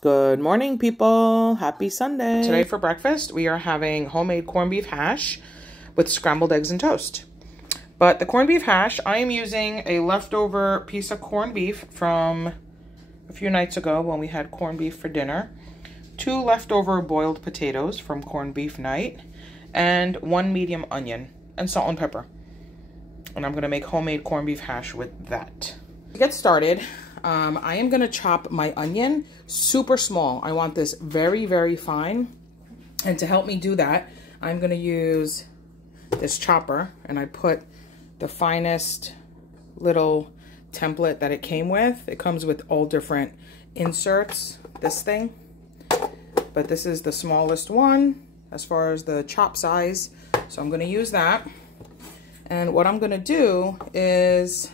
Good morning, people. Happy Sunday. Today for breakfast, we are having homemade corned beef hash with scrambled eggs and toast. But the corned beef hash, I am using a leftover piece of corned beef from a few nights ago when we had corned beef for dinner, 2 leftover boiled potatoes from corned beef night, and 1 medium onion and salt and pepper. And I'm going to make homemade corned beef hash with that. To get started, I am going to chop my onion super small. I want this very, very fine. And to help me do that, I'm going to use this chopper. And I put the finest little template that it came with. It comes with all different inserts, this thing. But this is the smallest one as far as the chop size. So I'm going to use that. And what I'm going to do is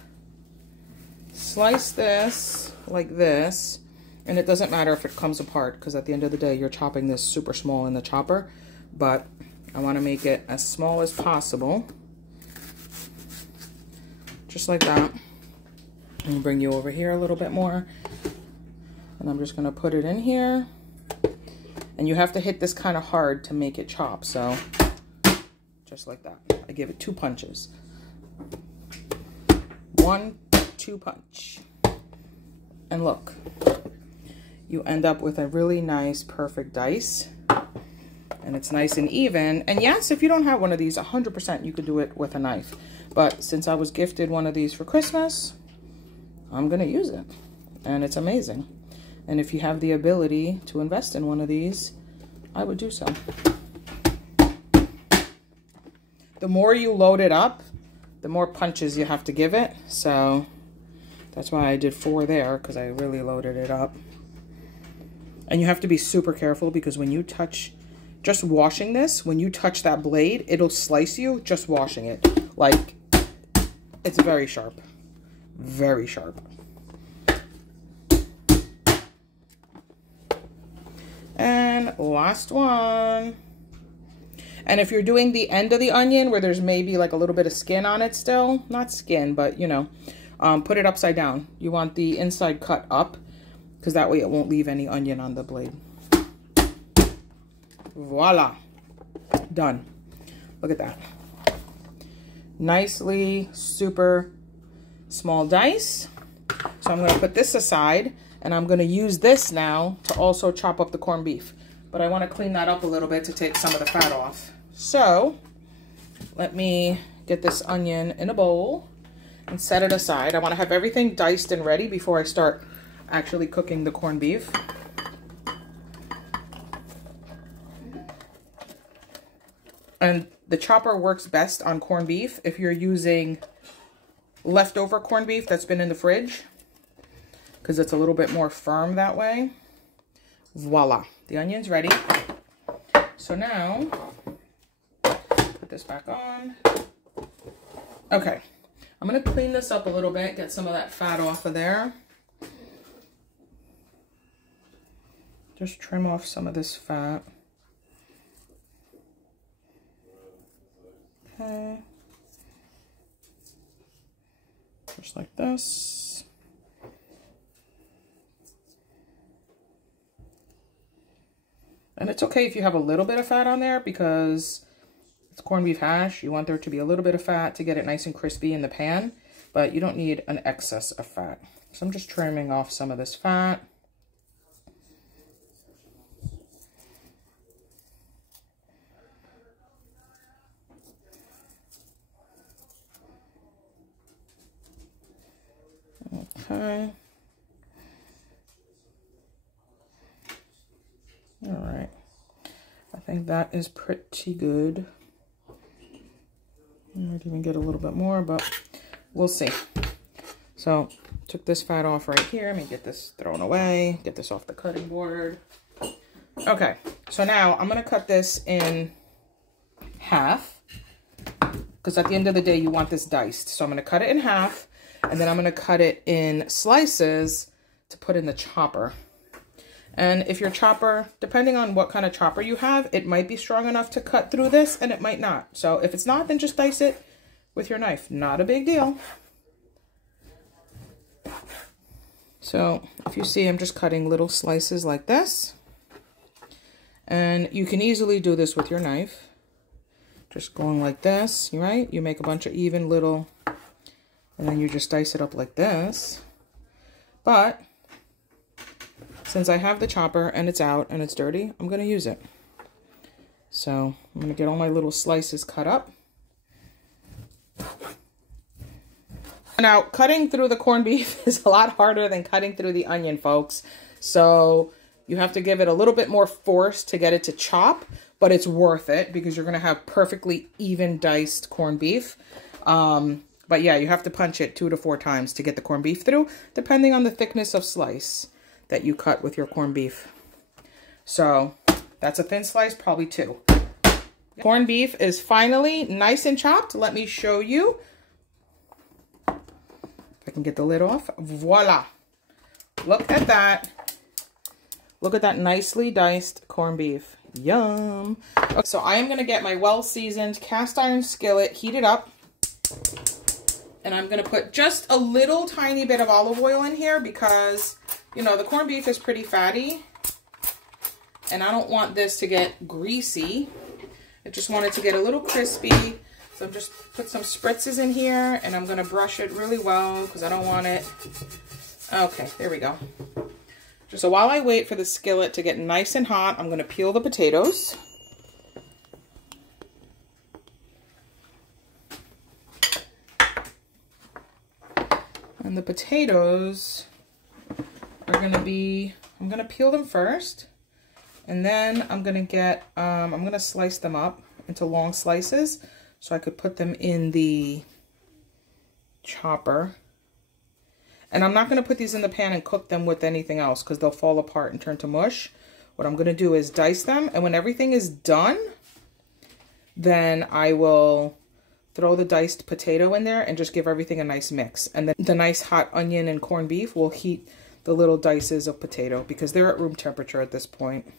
slice this like this, and it doesn't matter if it comes apart because at the end of the day you're chopping this super small in the chopper, but I want to make it as small as possible, just like that. And bring you over here a little bit more, and I'm just going to put it in here, and you have to hit this kind of hard to make it chop, so just like that. I give it 2 punches. 1, 2 punch. And look, you end up with a really nice, perfect dice. And it's nice and even. And yes, if you don't have one of these, 100% you could do it with a knife. But since I was gifted one of these for Christmas, I'm going to use it. And it's amazing. And if you have the ability to invest in one of these, I would do so. The more you load it up, the more punches you have to give it. So that's why I did 4 there, because I really loaded it up. And you have to be super careful because when you touch, just washing this, when you touch that blade, it'll slice you just washing it. Like, it's very sharp. Very sharp. And last one. And if you're doing the end of the onion where there's maybe like a little bit of skin on it still, not skin, but you know, put it upside down. You want the inside cut up because that way it won't leave any onion on the blade. Voila. Done. Look at that. Nicely, super small dice. So I'm going to put this aside and I'm going to use this now to also chop up the corned beef. But I want to clean that up a little bit to take some of the fat off. So let me get this onion in a bowl and set it aside. I want to have everything diced and ready before I start actually cooking the corned beef. And the chopper works best on corned beef if you're using leftover corned beef that's been in the fridge, because it's a little bit more firm that way. Voila. The onion's ready. So now, put this back on. Okay. I'm going to clean this up a little bit, get some of that fat off of there. Just trim off some of this fat. Okay. Just like this. And it's okay if you have a little bit of fat on there because it's corned beef hash. You want there to be a little bit of fat to get it nice and crispy in the pan, but you don't need an excess of fat. So I'm just trimming off some of this fat. Okay. All right. I think that is pretty good. I might even get a little bit more, but we'll see. So, took this fat off right here. Let me get this thrown away. Get this off the cutting board. Okay. So now I'm going to cut this in half. Because at the end of the day, you want this diced. So I'm going to cut it in half. And then I'm going to cut it in slices to put in the chopper. And if your chopper, depending on what kind of chopper you have, it might be strong enough to cut through this and it might not. So if it's not, then just dice it with your knife. Not a big deal. So if you see, I'm just cutting little slices like this. And you can easily do this with your knife. Just going like this, right? You make a bunch of even little, and then you just dice it up like this. But since I have the chopper and it's out and it's dirty, I'm going to use it. So I'm going to get all my little slices cut up. Now, cutting through the corned beef is a lot harder than cutting through the onion, folks. So you have to give it a little bit more force to get it to chop, but it's worth it because you're going to have perfectly even diced corned beef. But yeah, you have to punch it 2 to 4 times to get the corned beef through, depending on the thickness of slice that you cut with your corned beef. So that's a thin slice, probably 2. Corned beef is finally nice and chopped. Let me show you. If I can get the lid off. Voila. Look at that. Look at that nicely diced corned beef. Yum. Okay, so I am going to get my well-seasoned cast iron skillet heated up. And I'm going to put just a little tiny bit of olive oil in here because, you know, the corned beef is pretty fatty. And I don't want this to get greasy. I just want it to get a little crispy. So I'm just put some spritzes in here and I'm going to brush it really well because I don't want it. Okay, there we go. So while I wait for the skillet to get nice and hot, I'm going to peel the potatoes. And the potatoes are going to be, I'm going to peel them first. And then I'm going to get, I'm going to slice them up into long slices so I could put them in the chopper. And I'm not going to put these in the pan and cook them with anything else because they'll fall apart and turn to mush. What I'm going to do is dice them. And when everything is done, then I will throw the diced potato in there and just give everything a nice mix. And then the nice hot onion and corned beef will heat the little dices of potato because they're at room temperature at this point.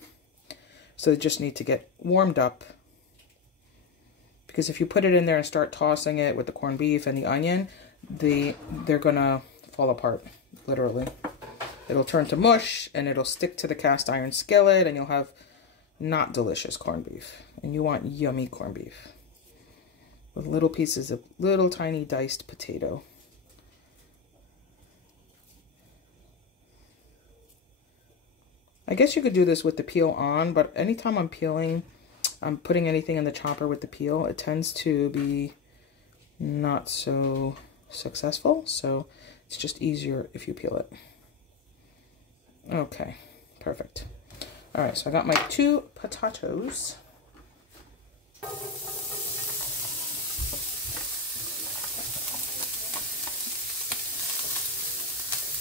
So they just need to get warmed up. Because if you put it in there and start tossing it with the corned beef and the onion, they're gonna fall apart, literally. It'll turn to mush and it'll stick to the cast iron skillet and you'll have not delicious corned beef. And you want yummy corned beef with little pieces of little tiny diced potato. I guess you could do this with the peel on, but anytime I'm peeling, I'm putting anything in the chopper with the peel, it tends to be not so successful. So it's just easier if you peel it. Okay, perfect. All right, so I got my 2 potatoes.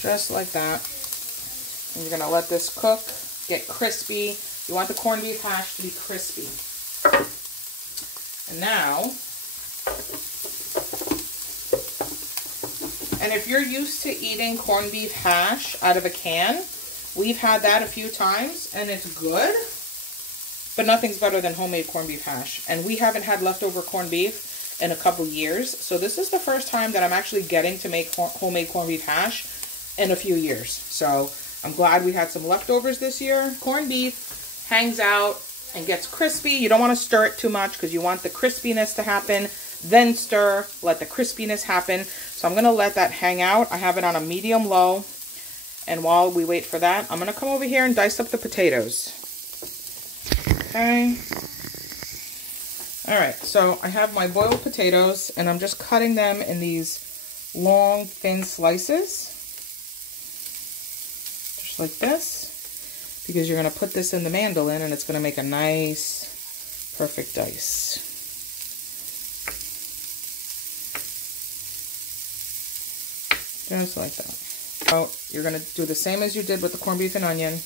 Just like that. And you're gonna let this cook, get crispy. You want the corned beef hash to be crispy. And now, and if you're used to eating corned beef hash out of a can, we've had that a few times and it's good, but nothing's better than homemade corned beef hash. And we haven't had leftover corned beef in a couple years. So this is the first time that I'm actually getting to make homemade corned beef hash in a few years. So I'm glad we had some leftovers this year. Corned beef hangs out and gets crispy. You don't want to stir it too much because you want the crispiness to happen. Then stir, let the crispiness happen. So I'm going to let that hang out. I have it on a medium low. And while we wait for that, I'm going to come over here and dice up the potatoes. Okay. All right, so I have my boiled potatoes and I'm just cutting them in these long, thin slices. Just like this, because you're going to put this in the mandolin and it's going to make a nice, perfect dice. Just like that. So you're going to do the same as you did with the corned beef and onion.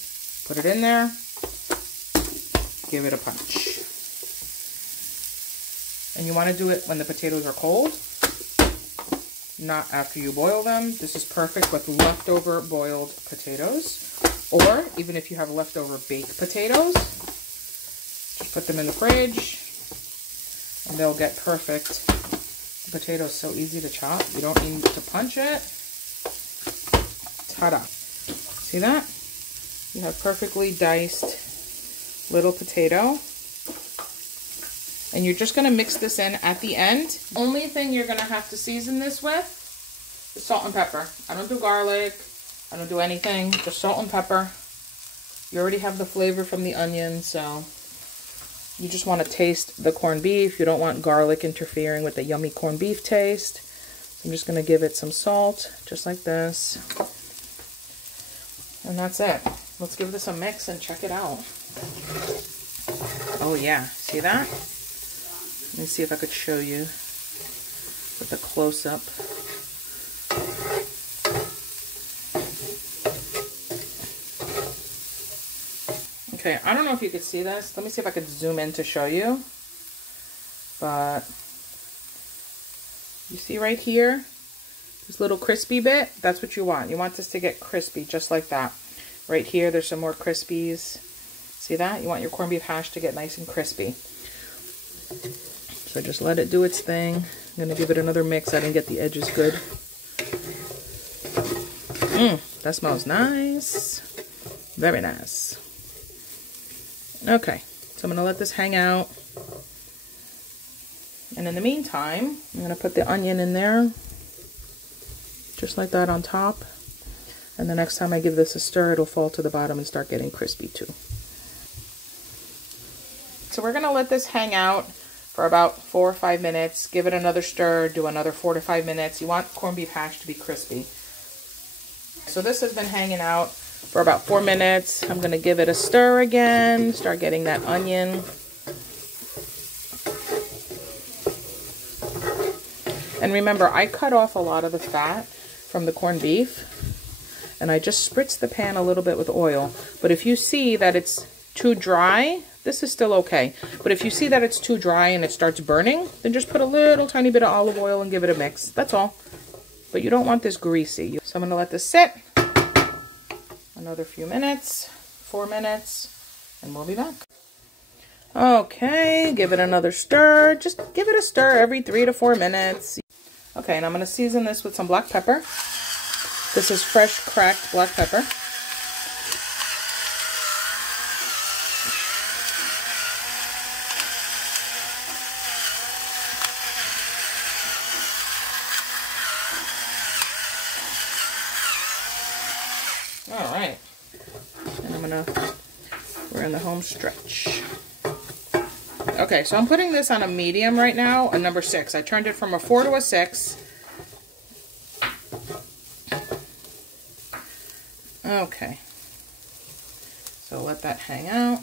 Put it in there. Give it a punch. And you want to do it when the potatoes are cold, not after you boil them. This is perfect with leftover boiled potatoes. Or even if you have leftover baked potatoes, just put them in the fridge and they'll get perfect. The potato is so easy to chop. You don't need to punch it. Ta-da. See that? You have perfectly diced little potato. And you're just going to mix this in at the end. Only thing you're going to have to season this with is salt and pepper. I don't do garlic. I don't do anything. Just salt and pepper. You already have the flavor from the onion, so you just want to taste the corned beef. You don't want garlic interfering with the yummy corned beef taste. I'm just going to give it some salt, just like this. And that's it. Let's give this a mix and check it out. Oh yeah, see that? Let me see if I could show you with a close-up. Okay, I don't know if you could see this. Let me see if I could zoom in to show you. But you see right here, this little crispy bit? That's what you want. You want this to get crispy, just like that. Right here, there's some more crispies. See that? You want your corned beef hash to get nice and crispy. So just let it do its thing. I'm going to give it another mix. I didn't get the edges good. That smells nice. Very nice. Okay, so I'm going to let this hang out. And in the meantime, I'm going to put the onion in there. Just like that on top. And the next time I give this a stir, it'll fall to the bottom and start getting crispy too. So we're going to let this hang out for about 4 or 5 minutes. Give it another stir, do another 4 to 5 minutes. You want corned beef hash to be crispy. So this has been hanging out for about 4 minutes. I'm going to give it a stir again, start getting that onion. And remember, I cut off a lot of the fat from the corned beef. And I just spritz the pan a little bit with oil. But if you see that it's too dry, this is still okay. But if you see that it's too dry and it starts burning, then just put a little tiny bit of olive oil and give it a mix. That's all. But you don't want this greasy. So I'm going to let this sit another few minutes, 4 minutes, and we'll be back. Okay, give it another stir. Just give it a stir every 3 to 4 minutes. Okay, and I'm going to season this with some black pepper. This is fresh cracked black pepper. All right, and we're in the home stretch. Okay, so I'm putting this on a medium right now, a number 6. I turned it from a 4 to a 6. Okay, so let that hang out.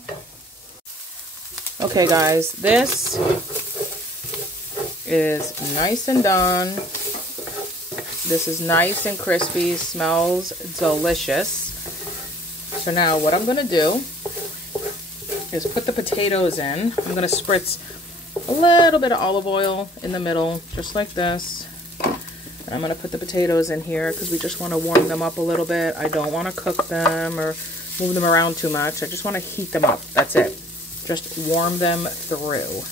Okay guys, this is nice and done. This is nice and crispy, smells delicious. So now what I'm gonna do is put the potatoes in. I'm gonna spritz a little bit of olive oil in the middle, just like this. I'm going to put the potatoes in here because we just want to warm them up a little bit. I don't want to cook them or move them around too much. I just want to heat them up. That's it. Just warm them through.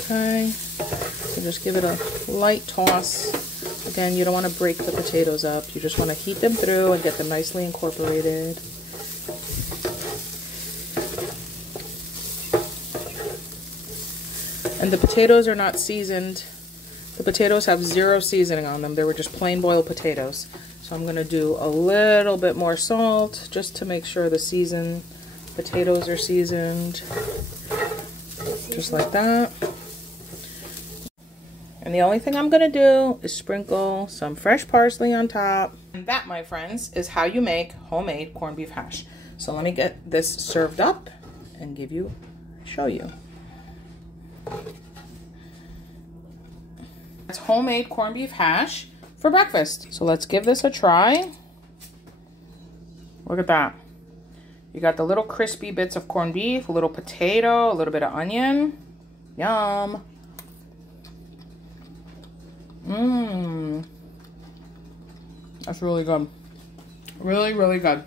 Okay. So just give it a light toss. Again, you don't want to break the potatoes up. You just want to heat them through and get them nicely incorporated. And the potatoes are not seasoned. The potatoes have 0 seasoning on them. They were just plain boiled potatoes. So I'm going to do a little bit more salt just to make sure the potatoes are seasoned. Just like that. And the only thing I'm going to do is sprinkle some fresh parsley on top. And that, my friends, is how you make homemade corned beef hash. So let me get this served up and show you. It's homemade corned beef hash for breakfast. So let's give this a try. Look at that. You got the little crispy bits of corned beef, a little potato, a little bit of onion. Yum. That's really good. Really, really good.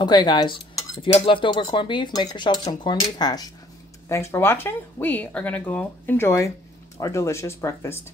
Okay, guys. If you have leftover corned beef, make yourself some corned beef hash. Thanks for watching. We are going to go enjoy our delicious breakfast.